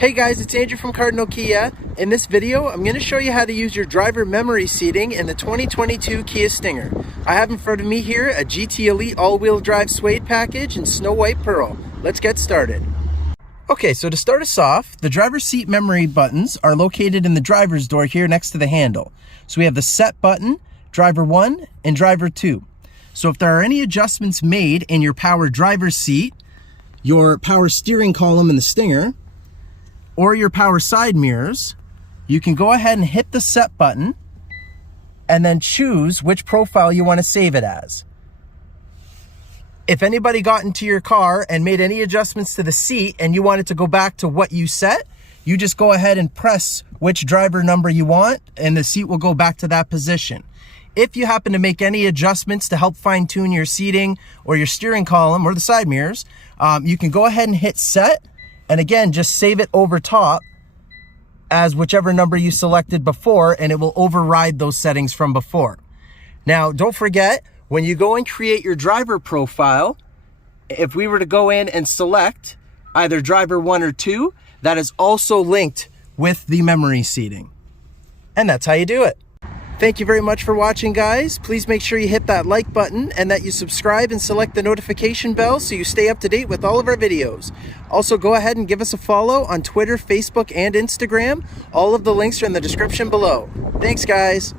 Hey guys, it's Andrew from Cardinal Kia. In this video, I'm going to show you how to use your driver memory seating in the 2022 Kia Stinger. I have in front of me here a GT Elite all-wheel drive suede package in snow white pearl. Let's get started. Okay, so to start us off, the driver's seat memory buttons are located in the driver's door here next to the handle. So we have the set button, driver 1, and driver 2. So if there are any adjustments made in your power driver's seat, your power steering column in the Stinger, or your power side mirrors, you can go ahead and hit the set button and then choose which profile you want to save it as. If anybody got into your car and made any adjustments to the seat and you want it to go back to what you set, you just go ahead and press which driver number you want and the seat will go back to that position. If you happen to make any adjustments to help fine-tune your seating or your steering column or the side mirrors, you can go ahead and hit set. And again, just save it over top as whichever number you selected before, and it will override those settings from before. Now, don't forget, when you go and create your driver profile, if we were to go in and select either driver 1 or 2, that is also linked with the memory seating. And that's how you do it. Thank you very much for watching, guys. Please make sure you hit that like button and that you subscribe and select the notification bell so you stay up to date with all of our videos. Also, go ahead and give us a follow on Twitter, Facebook, and Instagram. All of the links are in the description below. Thanks, guys.